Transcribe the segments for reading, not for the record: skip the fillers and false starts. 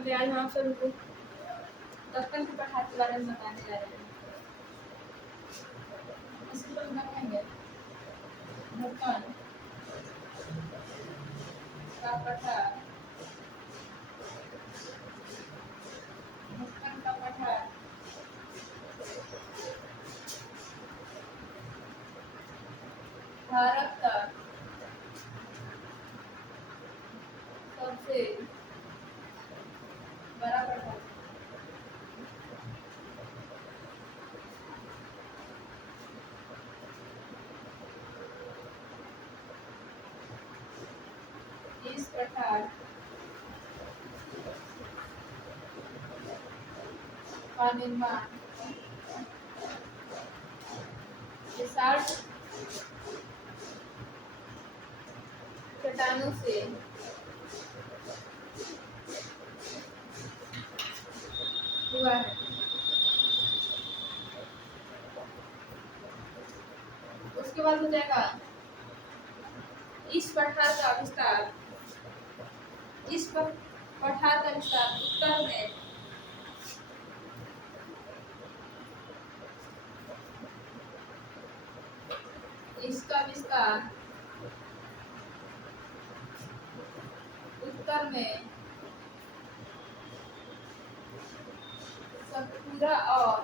चलिए आज हम आपसे दक्कन के पठार के बारे में बताने जा रहे हैं। इसको हम देखेंगे दक्कन का पठार, दक्कन का पठार भारत का सबसे बड़ा पठार इस पठार का निर्माण बेसाल्ट चट्टानों से हुआ है। उसके बाद हो जाएगा इस पठार का विस्तार, इस पठार का विस्तार उत्तर में इसका विस्तार उत्तर में सतपुरा और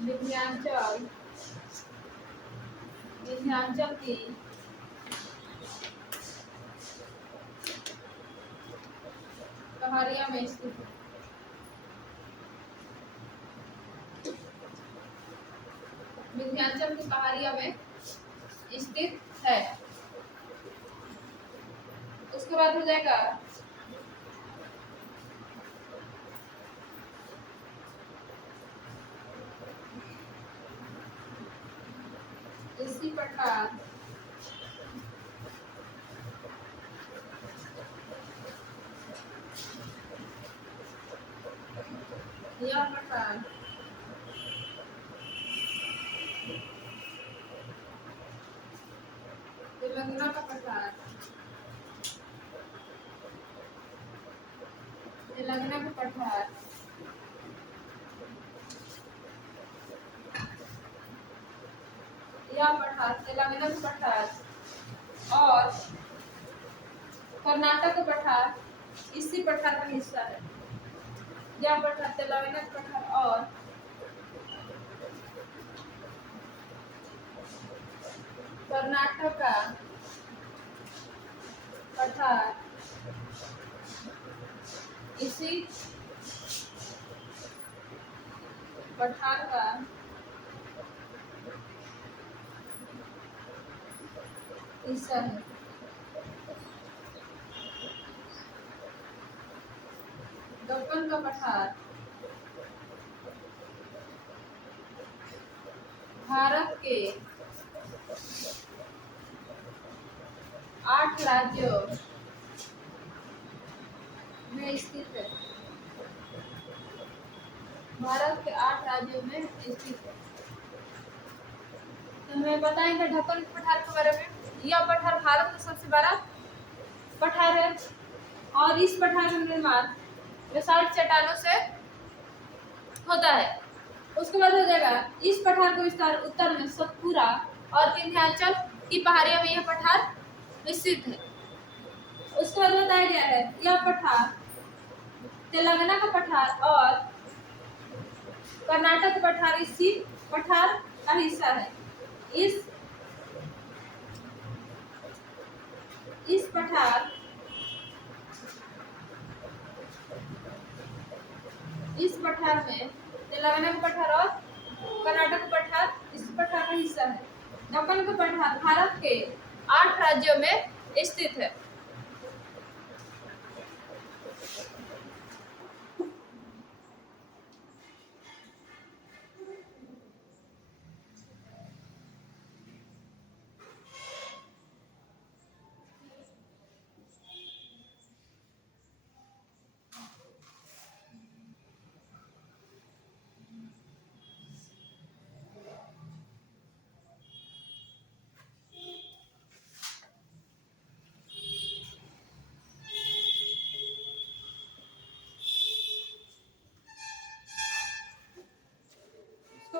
विंध्याचल की पहाड़ियों में स्थित है। विंध्याचल की पहाड़ियों में स्थित है। उसके बाद हो जाएगा इसी पठार यह पठार तेलंगाना का पठार, तेलंगाना का पठार यह पठार तेलंगाना का पठार और कर्नाटक का पठार इसी पठार का हिस्सा है। यह पठार तेलंगाना का पठार और कर्नाटक का पठार इसी पठार का हिस्सा है। दक्कन का पठार भारत के 8 राज्यों में स्थित है। भारत के 8 राज्यों में स्थित है। तो हमें बताएंगे दक्कन के पठार के बारे में। यह पठार भारत का सबसे बड़ा पठार है और इस पठार का निर्माण बेसाल्ट चट्टानों से होता है। उसके बाद हो जाएगा इस पठार का विस्तार उत्तर में सतपुरा और विंध्याचल की पहाड़ियों में यह पठार विस्तृत है। उसके बाद बताया गया है यह पठार तेलंगाना का पठार और कर्नाटक का पठार इसी पठार का हिस्सा है। इस पठार में तेलंगाना का पठार और कर्नाटक का पठार इस पठार का हिस्सा है। दक्कन का पठार भारत के 8 राज्यों में स्थित है।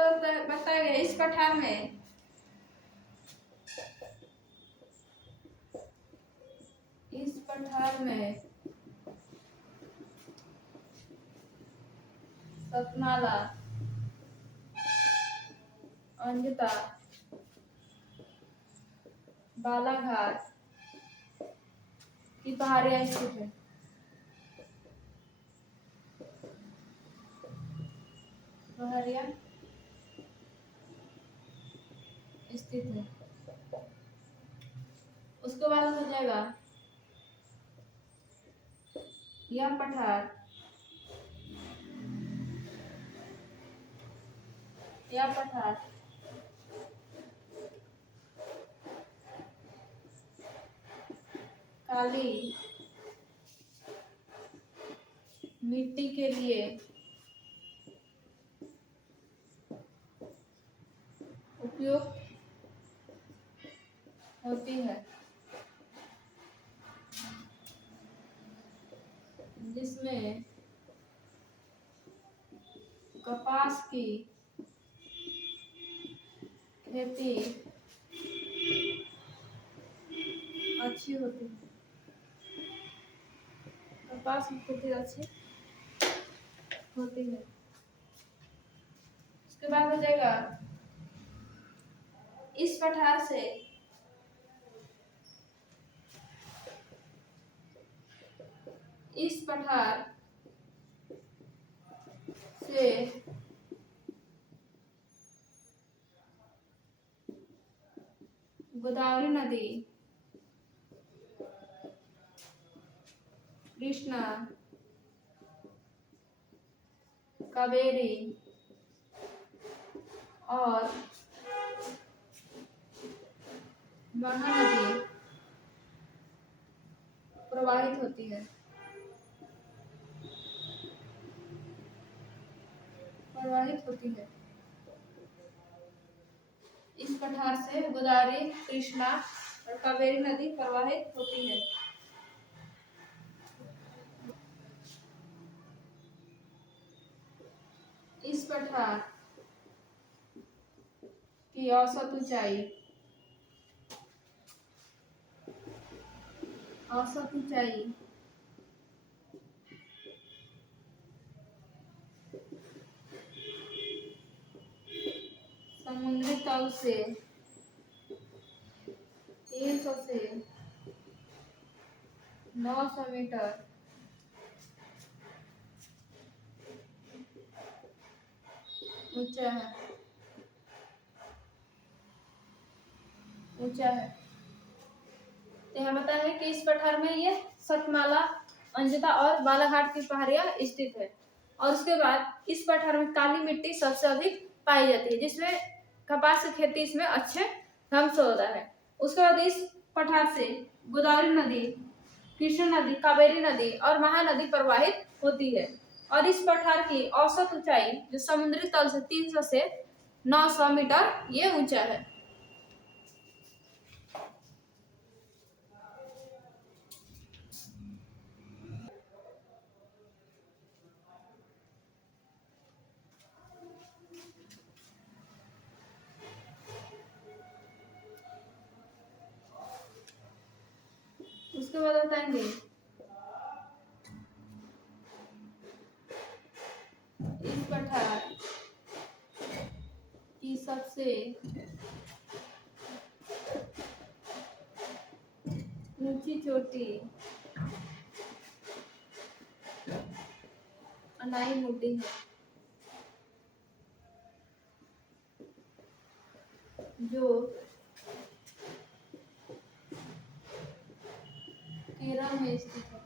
बताया गया इस पठार में सतमाला, अंजता, बालाघाट की पहाड़ियां स्थित है। पहाड़ियां स्थित है। उसके बाद हो जाएगा यह पठार काली मिट्टी के लिए उपयुक्त होती है, जिसमें कपास की खेती अच्छी होती है। कपास की खेती अच्छी होती है। उसके बाद हो जाएगा इस पठार से गोदावरी नदी, कृष्णा, कावेरी और महानदी प्रवाहित होती है। इस पठार से गोदावरी, कृष्णा और कावेरी नदी प्रवाहित होती है। इस पठार की औसत ऊंचाई समुद्री तल से 300 से 900 मीटर ऊंचा है। तो यहाँ बताया है कि इस पठार में ये सतमाला, अंजता और बालाघाट की पहाड़ियां स्थित है। और उसके बाद इस पठार में काली मिट्टी सबसे अधिक पाई जाती है, जिसमें कपास की खेती इसमें अच्छे ढंग से होता है। उसके बाद इस पठार से गोदावरी नदी, कृष्णा नदी, कावेरी नदी और महानदी प्रवाहित होती है। और इस पठार की औसत ऊंचाई जो समुद्री तल से 300 से 900 मीटर ये ऊंचा है। उसके बाद बताएंगे इस पठार की सबसे ऊंची चोटी अनाई मोटी है, जो केरल में स्थित है।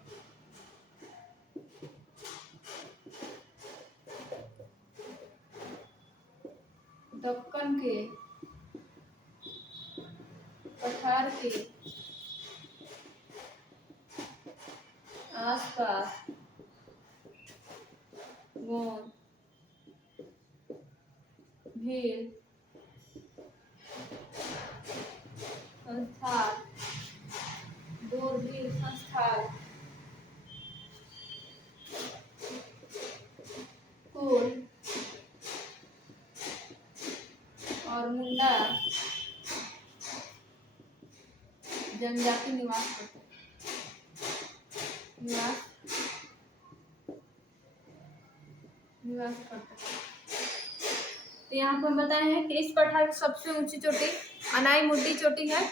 दक्कन के पठार के आसपास गोंद, भील, संस्थान, दूरबीन संस्थान कुल और मुंडा जनजाति निवास करते हैं। निवास करते हैं। तो यहाँ पर बताए हैं कि इस पठार की सबसे ऊंची चोटी अनाईमुड्डी चोटी है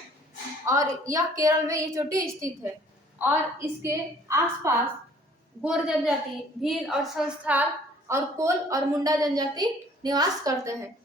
और यह केरल में ये चोटी स्थित है और इसके आसपास गोर जनजाति, भील और संस्थाल और कोल और मुंडा जनजाति निवास करते हैं।